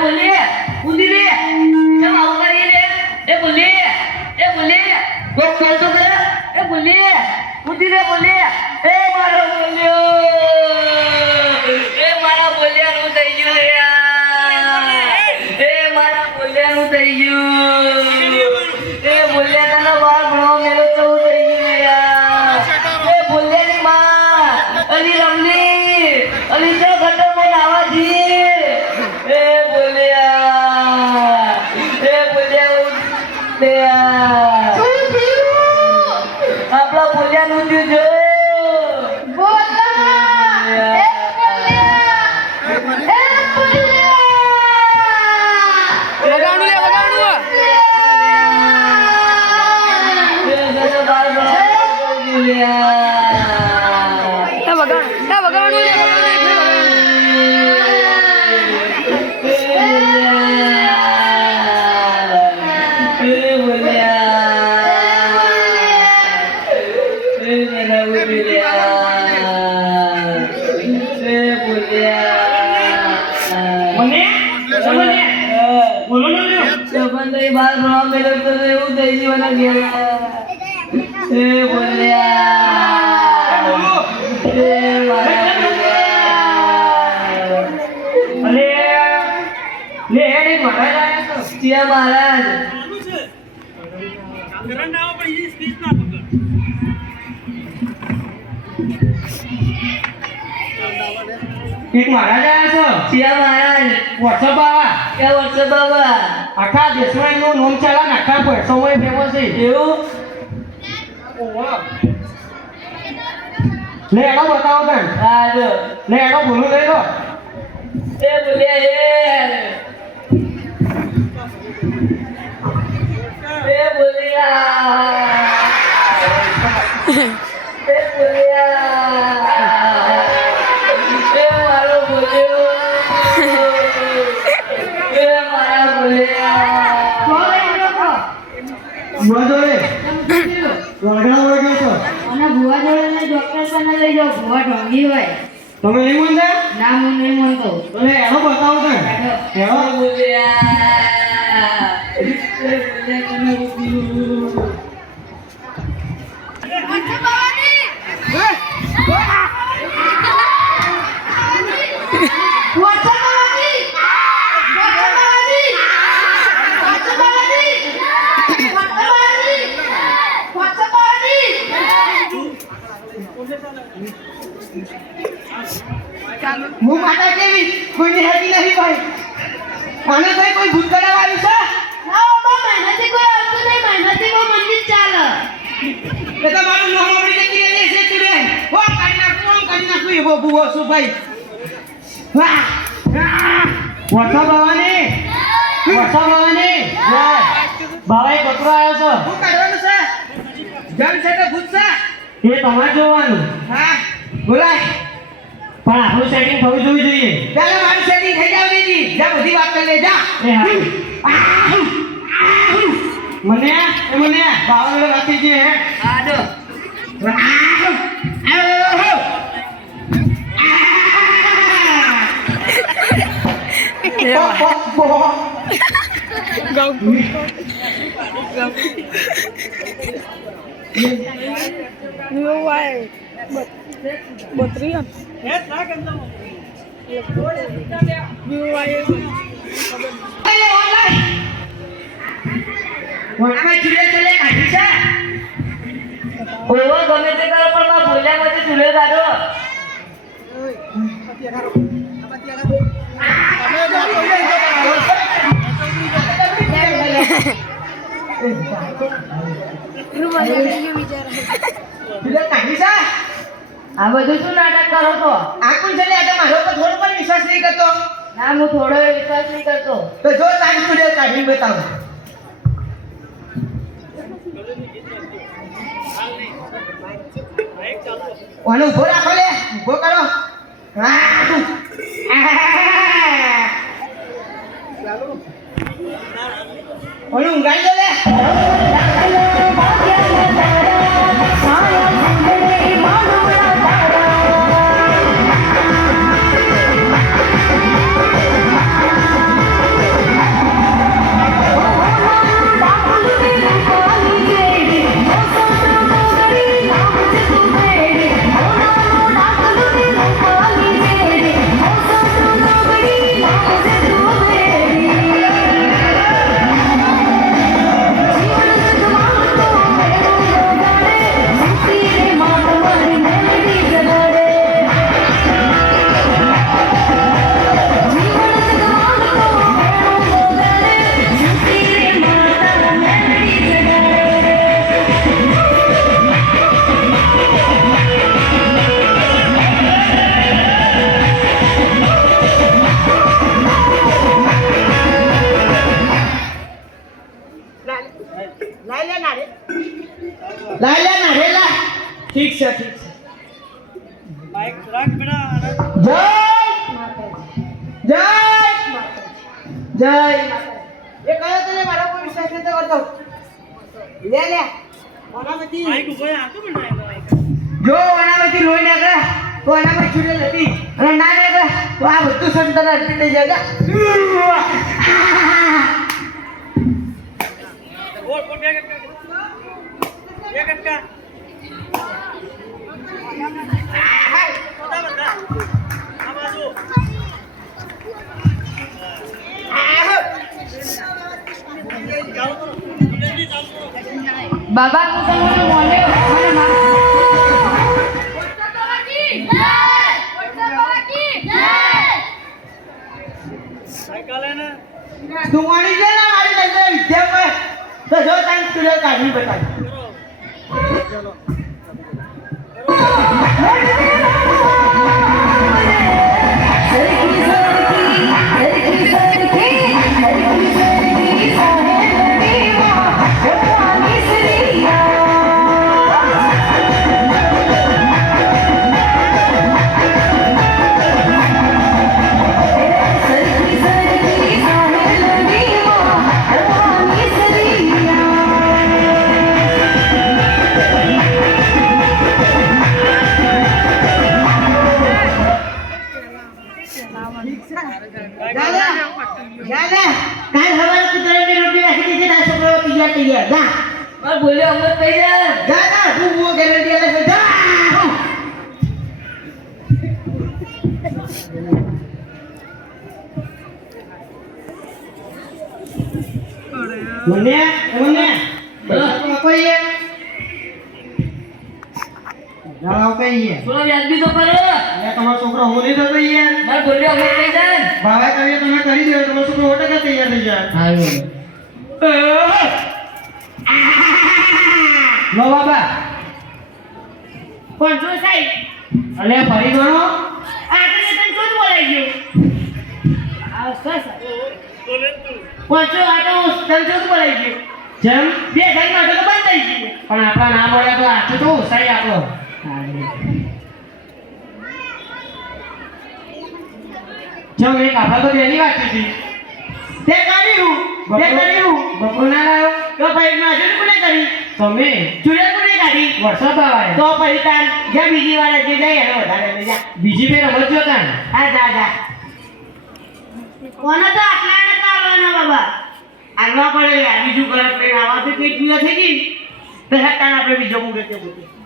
બોલી કુદી રે કેમ આવું કરી રે એ બોલી કોક કોલ તો કરે એ બોલી કુદી રે બોલી એ મારો બોલ્યો એ મારા બોલ્યાનું થઈ ગયું રે એ મારા બોલ્યાનું થઈ ગયું એ બોલ્યા તને બાર ભણવા મેલો તો થઈ ગયું યાર એ બોલ્યાની માં અલી રમલી અલી જો ગટરમાં નાવાજી એ બોલ્યા આપણા બોલ્યાનું જો બાર ભણવા મેળવ તો એવું થઈ ગયું ઘેર એ બોલ્યા મહારાજ એક મહારાજ આવ્યા છો સિયા મહારાજ વોટ્સઅપ બાબા ક્યાં વોટ્સઅપ બાબા આખા દેશમાં એનું નામ ચાલે ને આખા વર્ષોમાં ફેમસ છે એવું લે એનો બતાવો તને હા જો લે એનો બોલું લઈ લો એ બોલ્યા એ બોલ્યા એ બોલ્યા એ મારો બોલ્યો એ મારા બોલ્યા બુવા જોડે વળગણા વળગ્યો છો અને ભુવા જોડે ડોક્ટર પાસે લઈ જાઓ ભુવા ઢોંગી હોય તમે નહીં માનતા ના હું નહીં માનતો લે એનો બતાવો તને એનો બોલ્યા હું માતા કેવી કોઈની હેકી નહીં ભાઈ આને ભાઈ કોઈ ભૂત કરાવવાનું છે ના બાબા મહેનતી કોઈ આવતું નહીં મહેનતી કોઈ મંદિર ચાલે એ તમારું નામ આપણી જતી રહે છે તુડે હો કાઢી નાખું એવો ભૂવો છું ભાઈ વાહ વરસા બાવાની બાવાએ કચરો આવ્યો છે શું કાઢવાનું છે જમ છે તો ભૂત છે એ તમારે જોવાનું હા બોલાય પણ આપણું સેટિંગ થવું જોઈએ ચાલો મારું સેટિંગ થઈ જાવ દીદી જા બધી વાત કરી લે જા એ હા મને બાવા વાત થઈ છે હા જો ઓવો ગમે તે કરો પણ માં બોલ્યા માંથી ચૂલે કાઢો આ બધું શું નાટક કરો છો આ કોણ છે લે મારો પર થોડો પણ વિશ્વાસ નહીં કરતો ના હું થોડો વિશ્વાસ નહીં કરતો તો જો તારી સ્ટુડિયો કાઢી બતાવો ઓને ઉભો રાખો લે ઉભો કરો ઓને ઊંઘાઈ દો લે લાય ના રેલા ઠીક છે બાઈક રાખ બેટા જય જય એ કયો તને મારો કોઈ વિશ્વાસ નથી કરતો લે ઓનામાંથી બાઈક ઉપર આતો બેટા જો ઓનામાંથી લોહી નાખે તો ઓનામાં છૂટેલ હતી અને ના નાખે તો આ બધું સંતન અર્પી દઈ જાય બોલ બે કટકા બાબા તું તમને મોને મને માર તું વાણી છે ને મારી લઈને વિદ્યા પર તો જો તારી સ્ટુડિયો કાઢી બતાવી ચલો બોલ્યો અમર થઈ જા તું વો ગેરંટી આલે છે જા મને કોઈ જાવ કઈ થોડો વ્યાજબી તો કરો લે તમારો છોકરો હું નહીં થતો યાર માર બોલ્યો અમર થઈ જા ભાવે કરીએ તમે કરી દેવો તમારો છોકરો ઓટકા તૈયાર થઈ જાય લો બાબા કોણ જો સાહેબ અલે ફરી ગણો આ તને તને કોણ બોલાઈ ગયો આ સસ બોલે તું કોણ જો આ તો તને કોણ બોલાઈ ગયો જેમ બે ઘર માં તો બંધ થઈ ગયું પણ આપણા ના મળ્યા તો આટલું તો ઉસાઈ આપણો ચમ એક આપણા તો બેની વાત હતી તે કર્યું બપોર ના લાવ્યો તો ભાઈ માં હજુ કોને કરી તમે ચૂડે કોને કાઢી વરસાદ આવે તો પછી તાર જ્યાં બીજી વાર જે જાય એને વધારે લઈ જા બીજી ફેર રમત જોતા ને હા જા કોને તો આટલા નતા આવવાના બાબા આલવા પડે યાર બીજું ગરમ પ્લેન આવાથી પેટ પીવા થઈ ગઈ તો હટાણ આપણે બીજો મૂકે તે મૂકે